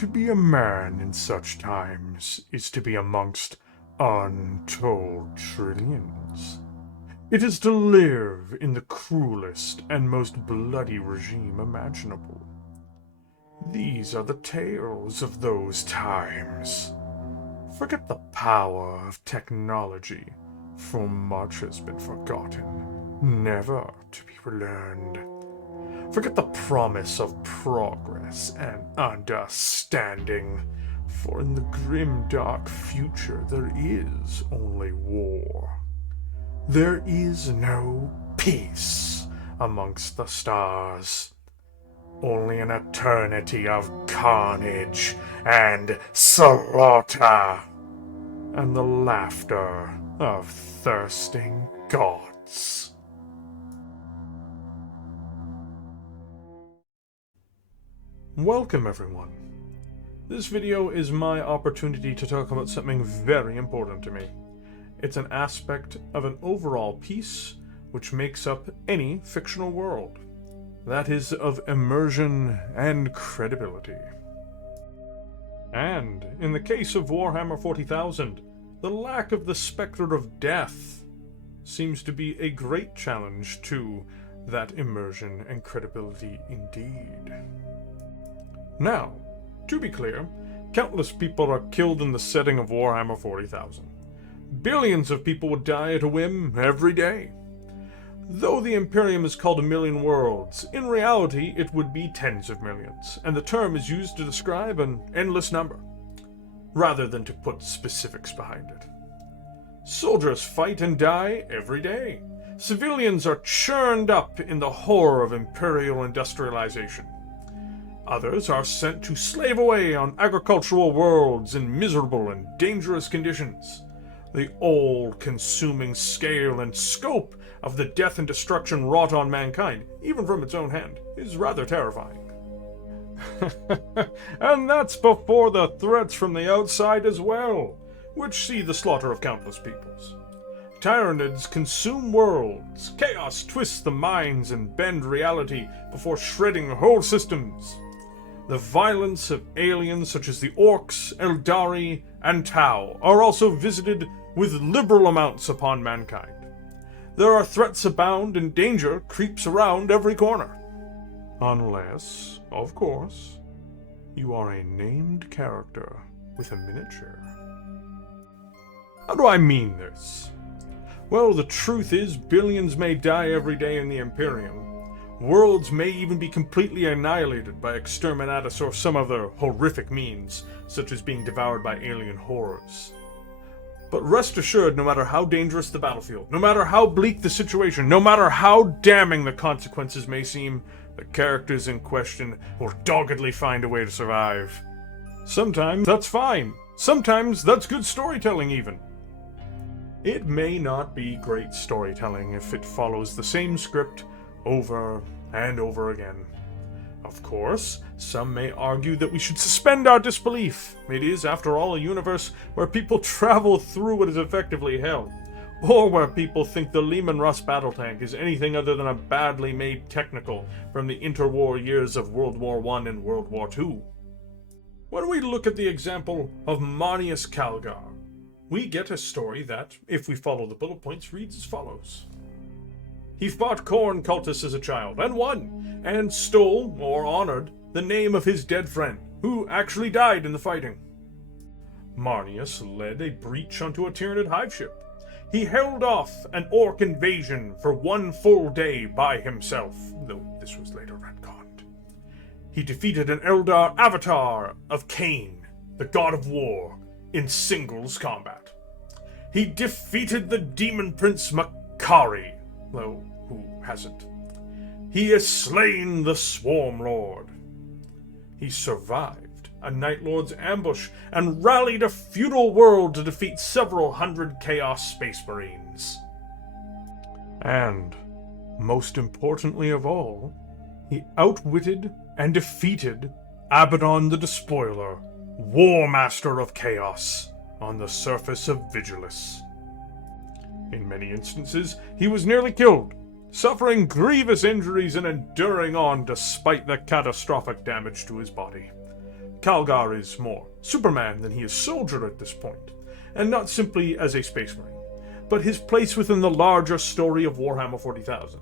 To be a man in such times is to be amongst untold trillions. It is to live in the cruelest and most bloody regime imaginable. These are the tales of those times. Forget the power of technology, for much has been forgotten, never to be relearned. Forget the promise of progress and understanding, for in the grim dark future there is only war. There is no peace amongst the stars, only an eternity of carnage and slaughter, and the laughter of thirsting gods. Welcome everyone. This video is my opportunity to talk about something very important to me. It's an aspect of an overall piece which makes up any fictional world. That is of immersion and credibility. And in the case of Warhammer 40,000, the lack of the spectre of death seems to be a great challenge to that immersion and credibility indeed. Now, to be clear, countless people are killed in the setting of Warhammer 40,000. Billions of people would die at a whim every day. Though the Imperium is called a million worlds, in reality it would be tens of millions, and the term is used to describe an endless number, rather than to put specifics behind it. Soldiers fight and die every day. Civilians are churned up in the horror of imperial industrialization. Others are sent to slave away on agricultural worlds in miserable and dangerous conditions. The all-consuming scale and scope of the death and destruction wrought on mankind, even from its own hand, is rather terrifying. And that's before the threats from the outside as well, which see the slaughter of countless peoples. Tyranids consume worlds, chaos twists the minds and bend reality before shredding whole systems. The violence of aliens such as the Orcs, Eldari, and Tau are also visited with liberal amounts upon mankind. There are threats abound and danger creeps around every corner. Unless, of course, you are a named character with a miniature. How do I mean this? Well, the truth is billions may die every day in the Imperium. Worlds may even be completely annihilated by exterminatus or some other horrific means, such as being devoured by alien horrors. But rest assured, no matter how dangerous the battlefield, no matter how bleak the situation, no matter how damning the consequences may seem, the characters in question will doggedly find a way to survive. Sometimes that's fine. Sometimes that's good storytelling even. It may not be great storytelling if it follows the same script over and over again. Of course, some may argue that we should suspend our disbelief. It is, after all, a universe where people travel through what is effectively hell, or where people think the Lehman Russ battle tank is anything other than a badly made technical from the interwar years of World War I and World War II. When we look at the example of Marnius Calgar, we get a story that, if we follow the bullet points, reads as follows. He fought Khorne cultists as a child, and won, and stole, or honored, the name of his dead friend, who actually died in the fighting. Marnius led a breach onto a Tyranid hive ship. He held off an Orc invasion for 1 full day by himself, though this was later retconned. He defeated an Eldar avatar of Cain, the god of war, in singles combat. He defeated the demon prince Makari, though who hasn't? He has slain the Swarm Lord. He survived a Night Lord's ambush and rallied a feudal world to defeat several hundred Chaos Space Marines. And, most importantly of all, he outwitted and defeated Abaddon the Despoiler, War Master of Chaos, on the surface of Vigilus. In many instances, he was nearly killed, suffering grievous injuries and enduring on despite the catastrophic damage to his body. Calgar is more Superman than he is soldier at this point, and not simply as a space marine, but his place within the larger story of Warhammer 40,000.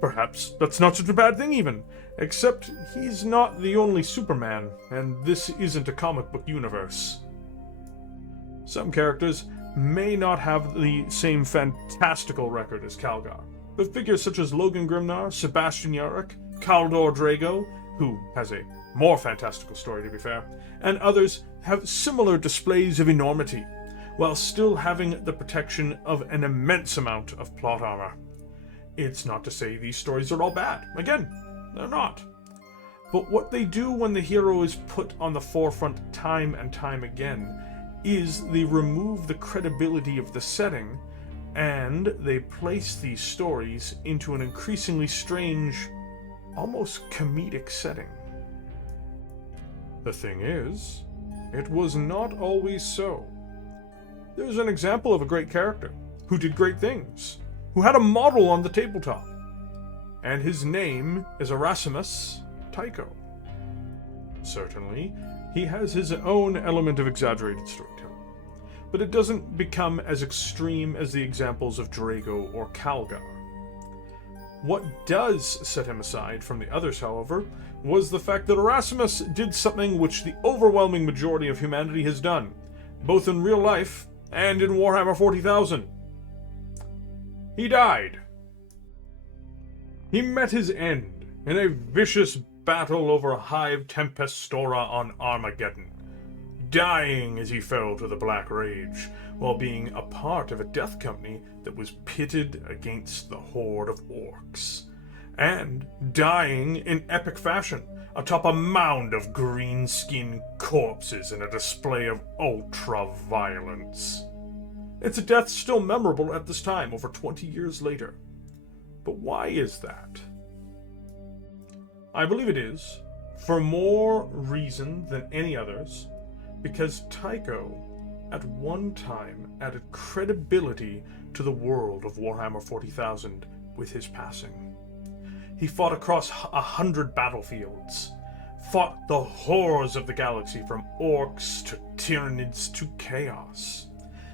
Perhaps that's not such a bad thing even, except he's not the only Superman, and this isn't a comic book universe. Some characters may not have the same fantastical record as Calgar, but figures such as Logan Grimnar, Sebastian Yarrick, Kaldor Drago, who has a more fantastical story to be fair, and others have similar displays of enormity, while still having the protection of an immense amount of plot armor. It's not to say these stories are all bad. Again, they're not. But what they do when the hero is put on the forefront time and time again is they remove the credibility of the setting, and they place these stories into an increasingly strange, almost comedic setting. The thing is, it was not always so. There's an example of a great character who did great things, who had a model on the tabletop, and his name is Erasimus Tycho. Certainly, he has his own element of exaggerated storytelling, but it doesn't become as extreme as the examples of Drago or Calgar. What does set him aside from the others, however, was the fact that Erasimus did something which the overwhelming majority of humanity has done, both in real life and in Warhammer 40,000. He died. He met his end in a vicious battle over Hive Tempestora on Armageddon, dying as he fell to the Black Rage, while being a part of a death company that was pitted against the horde of orcs, and dying in epic fashion atop a mound of green-skinned corpses in a display of ultra-violence. It's a death still memorable at this time, over 20 years later. But why is that? I believe it is, for more reason than any others, because Tycho, at one time, added credibility to the world of Warhammer 40,000 with his passing. He fought across 100 battlefields, fought the horrors of the galaxy from orcs to tyranids to chaos.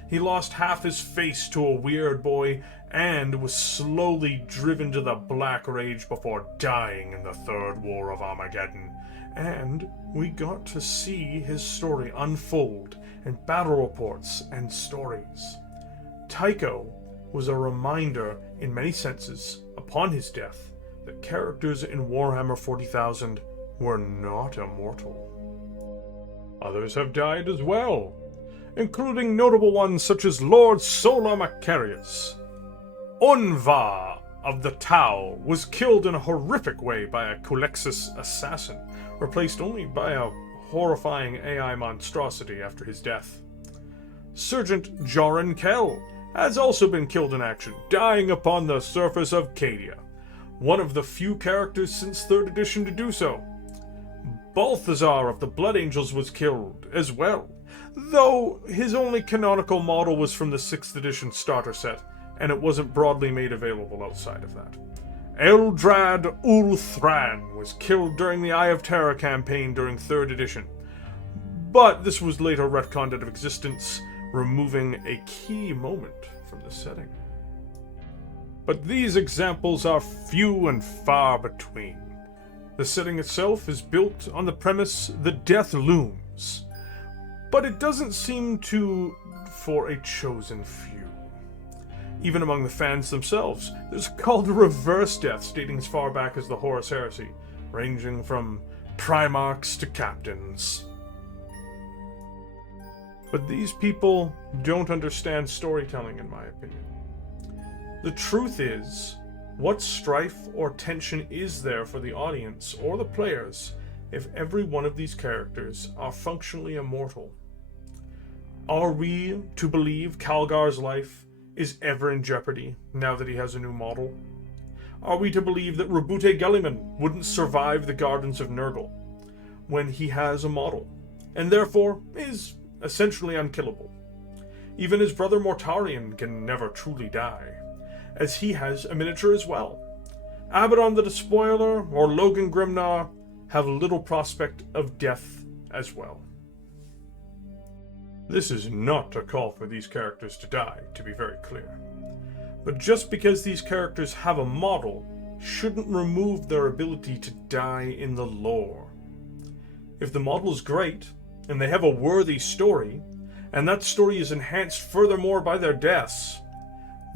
He lost half his face to a weird boy and was slowly driven to the Black Rage before dying in the Third War of Armageddon. And we got to see his story unfold in battle reports and stories. Tycho was a reminder, in many senses, upon his death, that characters in Warhammer 40,000 were not immortal. Others have died as well, including notable ones such as Lord Solar Macarius. Unvar of the Tau was killed in a horrific way by a Culexus assassin, replaced only by a horrifying AI monstrosity after his death. Sergeant Joran Kell has also been killed in action, dying upon the surface of Cadia, one of the few characters since 3rd edition to do so. Balthazar of the Blood Angels was killed as well, though his only canonical model was from the 6th edition starter set, and it wasn't broadly made available outside of that. Eldrad Ulthran was killed during the Eye of Terror campaign during 3rd edition, but this was later retconned out of existence, removing a key moment from the setting. But these examples are few and far between. The setting itself is built on the premise that death looms, but it doesn't seem to for a chosen few. Even among the fans themselves, there's a call to reverse deaths dating as far back as the Horus Heresy, ranging from Primarchs to Captains. But these people don't understand storytelling, in my opinion. The truth is, what strife or tension is there for the audience or the players if every one of these characters are functionally immortal? Are we to believe Calgar's life is ever in jeopardy now that he has a new model? Are we to believe that Rabute Gelliman wouldn't survive the Gardens of Nurgle when he has a model, and therefore is essentially unkillable? Even his brother Mortarion can never truly die, as he has a miniature as well. Abaddon the Despoiler or Logan Grimnar have little prospect of death as well. This is not a call for these characters to die, to be very clear. But just because these characters have a model shouldn't remove their ability to die in the lore. If the model is great, and they have a worthy story, and that story is enhanced furthermore by their deaths,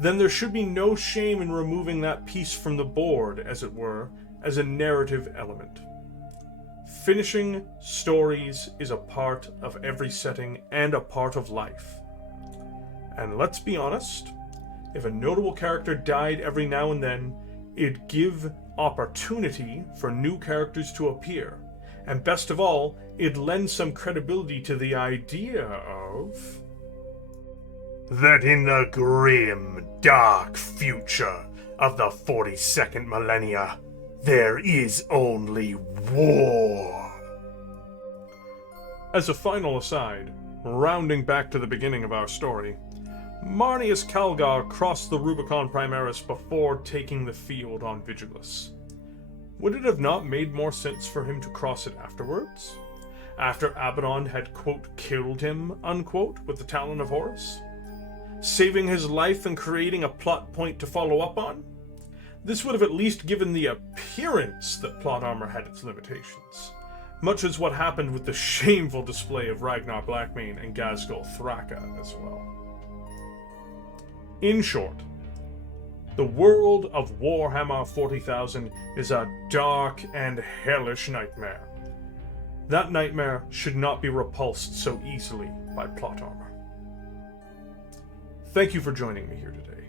then there should be no shame in removing that piece from the board, as it were, as a narrative element. Finishing stories is a part of every setting and a part of life. And let's be honest, if a notable character died every now and then, it'd give opportunity for new characters to appear. And best of all, it'd lend some credibility to the idea of that in the grim, dark future of the 42nd millennia, there is only war. As a final aside, rounding back to the beginning of our story, Marneus Calgar crossed the Rubicon Primaris before taking the field on Vigilus. Would it have not made more sense for him to cross it afterwards? After Abaddon had, quote, killed him, unquote, with the Talon of Horus? Saving his life and creating a plot point to follow up on? This would have at least given the appearance that plot armor had its limitations, much as what happened with the shameful display of Ragnar Blackmane and Ghazghkull Thraka as well. In short, the world of Warhammer 40,000 is a dark and hellish nightmare. That nightmare should not be repulsed so easily by plot armor. Thank you for joining me here today.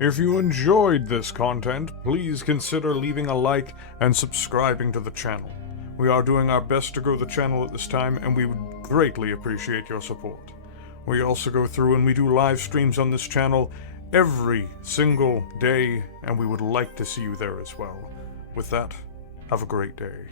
If you enjoyed this content, please consider leaving a like and subscribing to the channel. We are doing our best to grow the channel at this time, and we would greatly appreciate your support. We also go through and we do live streams on this channel every single day, and we would like to see you there as well. With that, have a great day.